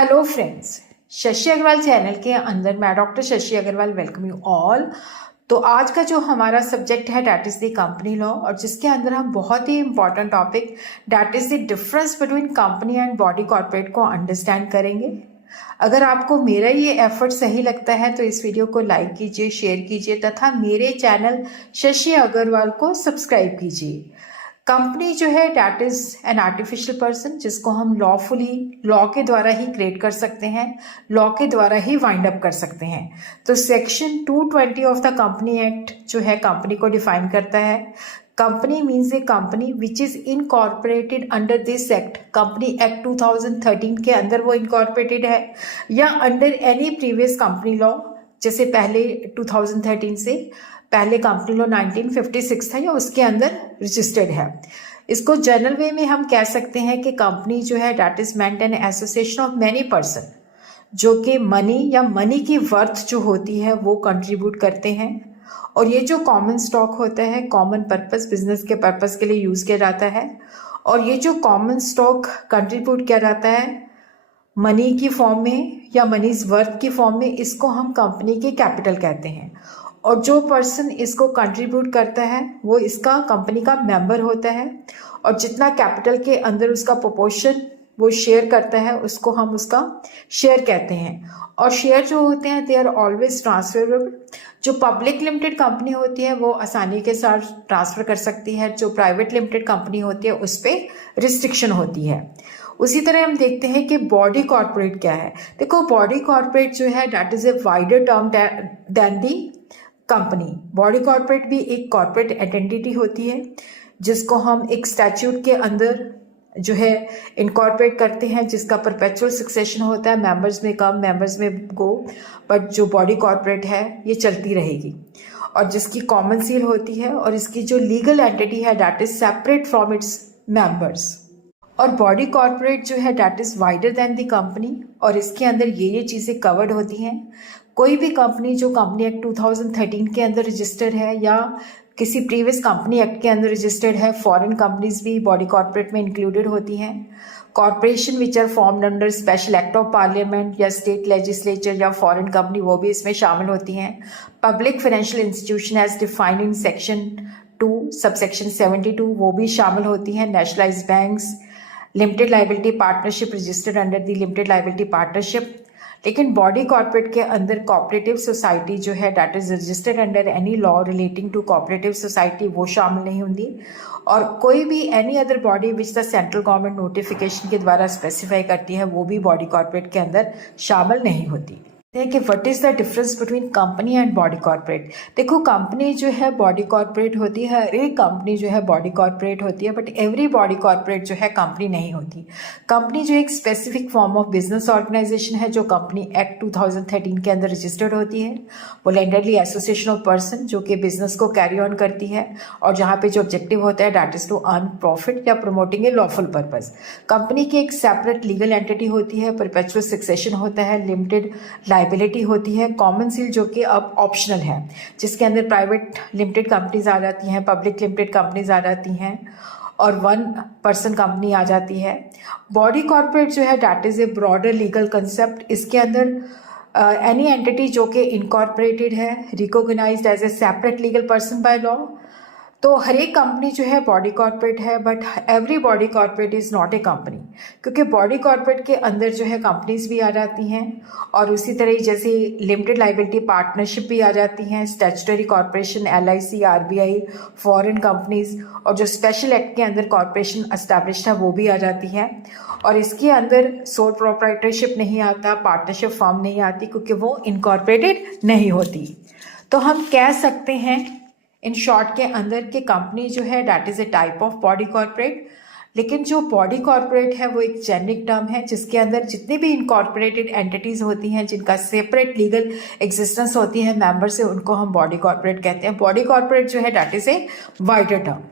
Hello friends, Shashi Agarwal channel के अंदर मैं doctor Shashi Agarwal welcome you all. तो आज का जो हमारा सब्जेक्ट है that is the company law, और जिसके अंदर हम बहुत ही important topic that is the difference between company and body corporate को अंडरस्टैंड करेंगे। अगर आपको मेरा ये एफर्ट सही लगता है तो इस वीडियो को लाइक कीजिए, शेयर कीजिए तथा मेरे चैनल शशि अग्रवाल को सब्सक्राइब कीजिए। कंपनी जो है that is an artificial person जिसको हम लॉफुली लॉ के द्वारा ही क्रिएट कर सकते हैं, लॉ के द्वारा ही वाइंड अप कर सकते हैं। तो section 220 of the company act जो है कंपनी को डिफाइन करता है। Company means A company which is incorporated under this act. Company act 2013 के अंदर वो इनकॉर्पोरेटेड है या under any previous company law, जैसे पहले 2013 से पहले कंपनी लॉ 1956 था या उसके अंदर रजिस्टर्ड है। इसको जनरल वे में हम कह सकते हैं कि कंपनी जो है that is meant an association of many person जो कि मनी या मनी की वर्थ जो होती है वो कंट्रीब्यूट करते हैं। और ये जो कॉमन स्टॉक होता है कॉमन पर्पस बिजनेस के पर्पस के लिए यूज किया जाता है। और ये जो कॉमन स्टॉक कंट्रीब्यूट किया जाता है मनी की फॉर्म में या मनीज वर्थ की फॉर्म में, इसको हम कंपनी के कैपिटल कहते हैं। और जो पर्सन इसको कंट्रीब्यूट करता है वो इसका कंपनी का मेंबर होता है, और जितना कैपिटल के अंदर उसका प्रोपोर्शन वो शेयर करता है उसको हम उसका शेयर कहते हैं। और शेयर जो होते हैं दे आर ऑलवेज ट्रांसफरेबल। जो पब्लिक लिमिटेड कंपनी होती है वो आसानी के साथ ट्रांसफर कर सकती है, जो प्राइवेट लिमिटेड कंपनी होती है उस पर रिस्ट्रिक्शन होती है। उसी तरह हम देखते हैं कि बॉडी कॉर्पोरेट क्या है। देखो, बॉडी कॉर्पोरेट जो है that is a wider term than the company. Body corporate भी एक कॉर्पोरेट आइडेंटिटी होती है जिसको हम एक स्टैट्यूट के अंदर जो है इनकॉर्पोरेट करते हैं, जिसका परपेचुअल सक्सेशन होता है, मेंबर्स में कम मेंबर्स में गो, बट जो बॉडी कॉर्पोरेट है ये चलती रहेगी और जिसकी कॉमन सील होती है और इसकी जो लीगल एंटिटी है that is separate from its members. और बॉडी कॉर्पोरेट जो है that is wider than the company, और इसके अंदर ये चीज़ें कवर्ड होती हैं। कोई भी कंपनी जो कंपनी एक्ट 2013 के अंदर रजिस्टर्ड है या किसी प्रीवियस कंपनी एक्ट के अंदर रजिस्टर्ड है, फॉरेन कंपनीज भी बॉडी कॉर्पोरेट में इंक्लूडेड होती हैं। Corporation which are formed under special act of parliament या स्टेट लेजिस्लेचर या फॉरेन कंपनी वो भी इसमें शामिल होती हैं। Public financial institution as defined in section 2 subsection 72 वो भी शामिल होती हैं। Nationalised banks, limited liability partnership registered under the limited liability partnership. लेकिन बॉडी कॉर्पोरेट के अंदर कोऑपरेटिव सोसाइटी जो है that is registered under any law relating to cooperative society वो शामिल नहीं होती। और कोई भी any other body which the central government notification के द्वारा स्पेसिफाई करती है वो भी बॉडी कॉर्पोरेट के अंदर शामिल नहीं होती। कि what is the difference between company and body corporate. देखो, कंपनी जो है बॉडी कॉर्पोरेट होती है, हर एक कंपनी जो है बॉडी कॉर्पोरेट होती है, बट एवरी बॉडी कॉर्पोरेट जो है कंपनी नहीं होती। कंपनी जो एक specific form of business organisation है जो कंपनी एक्ट 2013 के अंदर रजिस्टर्ड होती है। वो लैंडरली एसोसिएशन ऑफ पर्सन जो कि बिजनेस को कैरी ऑन करती है और जहाँ पे जो ऑब्जेक्टिव होता है that is to earn profit या promoting a lawful purpose. Company की एक सेपरेट लीगल एंटिटी होती है, परपेचुअल सक्सेशन होता है, लिमिटेड लाइबिलिटी होती है, कॉमन सील जो कि अब ऑप्शनल है, जिसके अंदर प्राइवेट लिमिटेड कंपनीज आ जाती हैं, पब्लिक लिमिटेड कंपनीज आ जाती हैं और वन पर्सन कंपनी आ जाती है। बॉडी कॉर्पोरेट जो है that is a broader legal concept. इसके अंदर एनी एंटिटी जो कि इनकॉर्पोरेटेड है, recognised as a separate legal person by law. तो हर एक कंपनी जो है बॉडी कॉर्पोरेट है, but every body corporate is not a company, क्योंकि बॉडी कॉर्पोरेट के अंदर जो है कंपनीज भी आ जाती हैं और उसी तरह जैसे लिमिटेड लाइबिलिटी पार्टनरशिप भी आ जाती हैं, statutory corporation, LIC, RBI, foreign companies, और जो स्पेशल एक्ट के अंदर कॉर्पोरेशन एस्टैब्लिश्ड है वो भी आ जाती है। और इसके अंदर सोल प्रोप्राइटरशिप नहीं आता, पार्टनरशिप फॉर्म नहीं आती, क्योंकि वो इनकॉर्पोरेटेड नहीं होती। तो हम कह सकते हैं इन शॉर्ट के अंदर कि कंपनी जो है that is a type of body corporate. लेकिन जो बॉडी कॉर्पोरेट है वो एक जेनरिक टर्म है जिसके अंदर जितनी भी इनकॉर्पोरेटेड एंटिटीज़ होती हैं जिनका सेपरेट लीगल एग्जिस्टेंस होती है मेंबर से, उनको हम बॉडी कॉर्पोरेट कहते हैं। बॉडी कॉर्पोरेट जो है that is a wider term.